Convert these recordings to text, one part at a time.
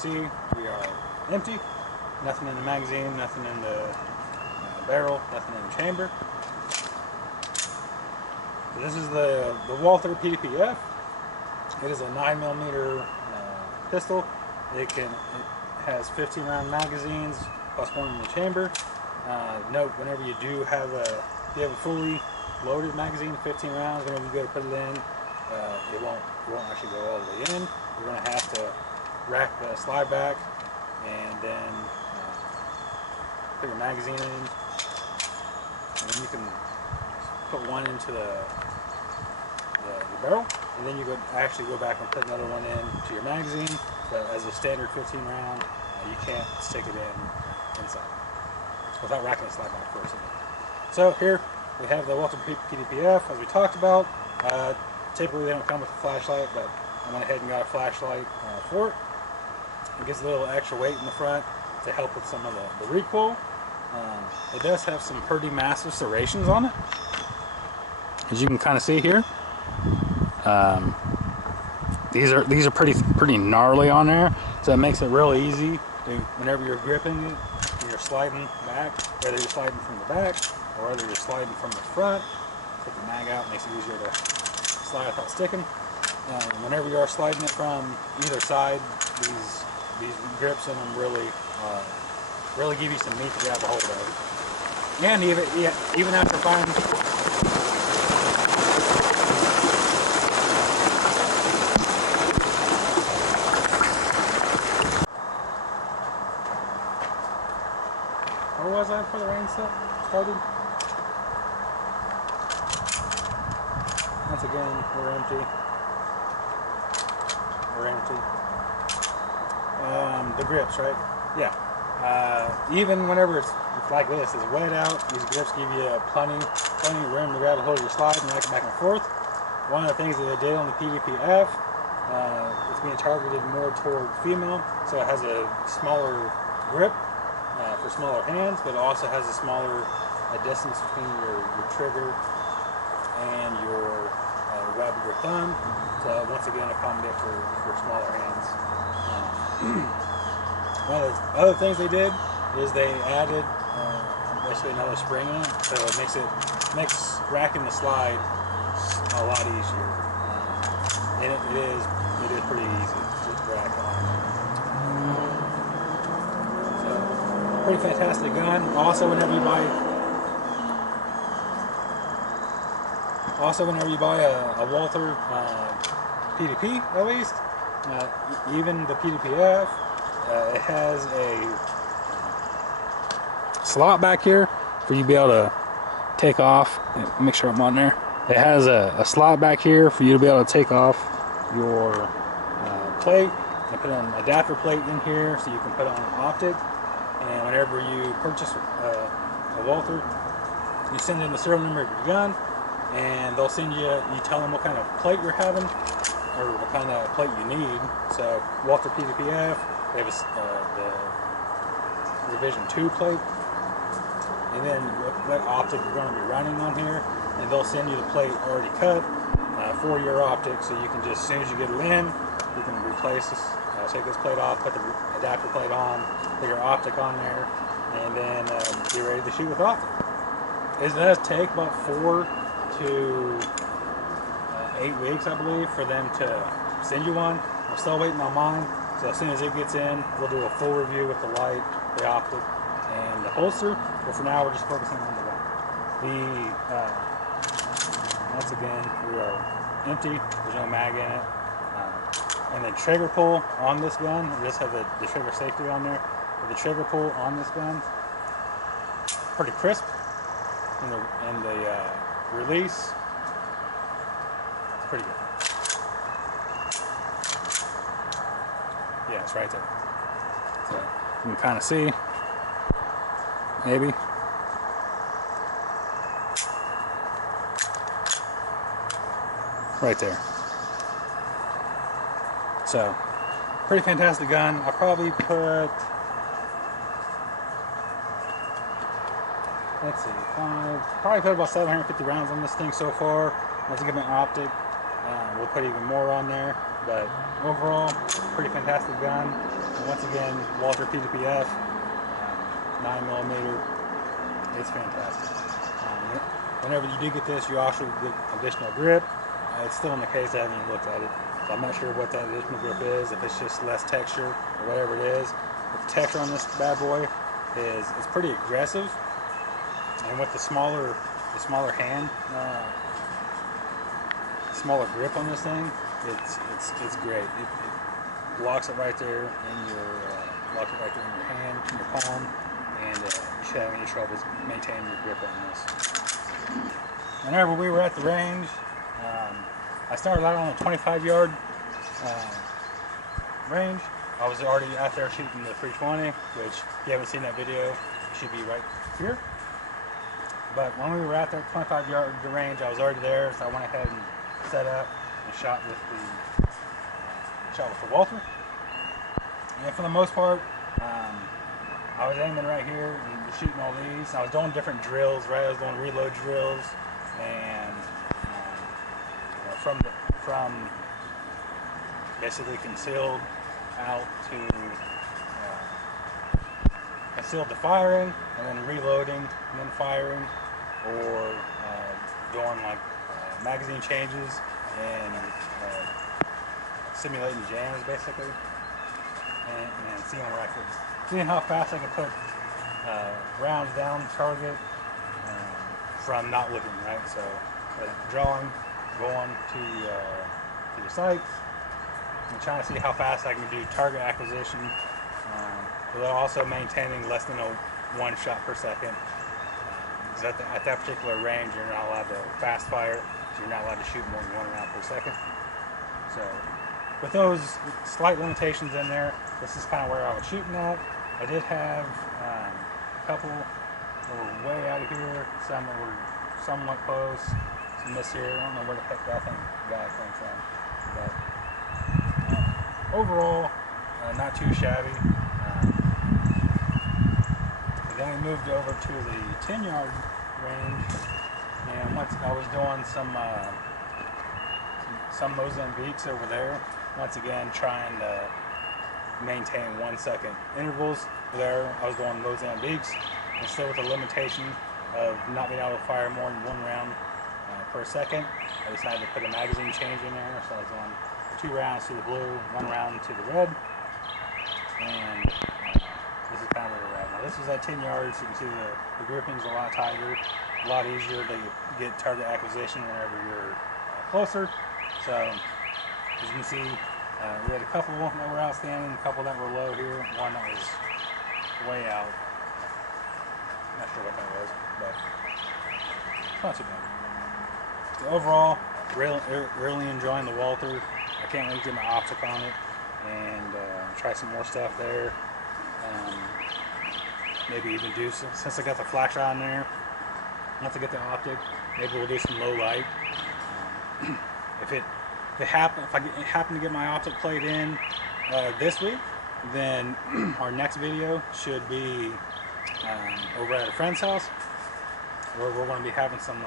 see, we are empty. Nothing in the magazine, nothing in the barrel, nothing in the chamber. So this is the Walther PDP F. It is a 9mm pistol. It has 15 round magazines plus one in the chamber. Note, whenever you do have a fully loaded magazine, 15 rounds, whenever you go to put it in, it won't actually go all the way in. You're going to have to rack the slide back and then put your magazine in, and then you can put one into the barrel, and then you actually go back and put another one into your magazine. But as a standard 15 round, you can't stick it in inside without racking the slide back first. So here we have the Walther PDP F, as we talked about. Typically they don't come with a flashlight, but I went ahead and got a flashlight for it. It gets a little extra weight in the front to help with some of the recoil. It does have some pretty massive serrations on it, as you can kind of see here. These are pretty gnarly on there, so it makes it really easy whenever you're gripping it, you're sliding back, whether you're sliding from the back or whether you're sliding from the front. Take the mag out, makes it easier to slide without sticking. Whenever you are sliding it from either side, these grips in them really give you some meat to grab a hold of. And even after finding where was I before the rain started? Once again, we're empty. The grips, right? Yeah. Even whenever it's like this, it's wet out, these grips give you plenty room to grab a hold of your slide and rack it back and forth. One of the things that they did on the PDP F, it's being targeted more toward female, so it has a smaller grip for smaller hands, but it also has a smaller distance between your trigger and your web of your thumb, to once again accommodate for smaller hands. One of the other things they did is they added basically another spring in it, so it makes racking the slide a lot easier. And it is pretty easy to rack on. So, pretty fantastic gun. Also, whenever you buy a Walther PDP, at least, even the PDP F, it has a slot back here for you to be able to take off. Make sure I'm on there. It has a slot back here for you to be able to take off your plate and put an adapter plate in here so you can put on an optic. And whenever you purchase a Walther, you send in the serial number of your gun, and they'll send you tell them what kind of plate you're having, or what kind of plate you need. So Walther PDP F, they have the Revision 2 plate, and then what optic you're going to be running on here, and they'll send you the plate already cut for your optic, so you can just, as soon as you get it in, you can replace this, take this plate off, put the adapter plate on, put your optic on there, and then be ready to shoot with optic. It does take about 4 to 8 weeks, I believe, for them to send you one. I'm still waiting on mine, so as soon as it gets in, we'll do a full review with the light, the optic, and the holster. But for now, we're just focusing on the gun. Once again, we are empty. There's no mag in it. And the trigger pull on this gun, we just have the trigger safety on there. But the trigger pull on this gun, pretty crisp, and the release, it's pretty good. Yeah, it's right there. So you can kind of see, maybe. Right there. So, pretty fantastic gun. I probably put, let's see, probably put about 750 rounds on this thing so far. Once I get my optic, we'll put even more on there. But overall, pretty fantastic gun. Once again, Walther PDP F, 9mm. It's fantastic. Whenever you do get this, you also get additional grip. It's still in the case. I haven't even looked at it, so I'm not sure what that additional grip is. If it's just less texture or whatever it is. But the texture on this bad boy is pretty aggressive, and with the smaller hand, smaller grip on this thing, it's great. It locks it right there in your hand, in your palm, and you shouldn't have any troubles maintaining your grip on this. Whenever we were at the range, I started out on a 25-yard range. I was already out there shooting the 320, which if you haven't seen that video, it should be right here. But when we were at that 25-yard range, I was already there, so I went ahead and set up and shot with the Walther. And for the most part, I was aiming right here and shooting all these. I was doing different drills, right? I was doing reload drills, and from basically concealed out to concealed to firing, and then reloading, and then firing, or doing like magazine changes and simulating jams basically, and seeing how fast I could put rounds down target from not looking, right? So drawing, going to the sights, and trying to see how fast I can do target acquisition, without also maintaining less than 1 shot per second. Because at that particular range, you're not allowed to fast fire, so you're not allowed to shoot more than 1 round per second. So with those slight limitations in there, this is kind of where I was shooting at. I did have a couple that were way out of here, some that were somewhat close, some this here. I don't know where the heck that guy came from, but overall, not too shabby. But then we moved over to the 10-yard range, and once I was doing some Mozambiques over there. Once again, trying to maintain 1-second intervals there. I was doing Mozambiques, and still with the limitation of not being able to fire more than 1 round per second. I decided to put a magazine change in there, so I was doing 2 rounds to the blue, 1 round to the red, and this is kind of where we're at. Now this was at 10 yards, you can see the gripping's a lot tighter, a lot easier to get target acquisition whenever you're closer. So as you can see, we had a couple that were outstanding, a couple that were low here, one that was way out. Not sure what that was, but it's not too bad. So overall, really enjoying the Walther. I can't wait to get my optic on it and try some more stuff there. Maybe even do some, since I got the flash on there, once I get the optic, maybe we'll do some low light. If I happen to get my optic plate in this week, then our next video should be over at a friend's house, where we're going to be having some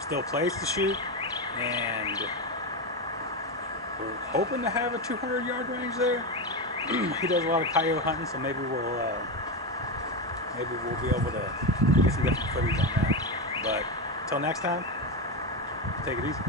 still plates to shoot, and we're hoping to have a 200-yard range there. He does a lot of coyote hunting, so maybe we'll be able to get some different footage on that. But until next time, take it easy.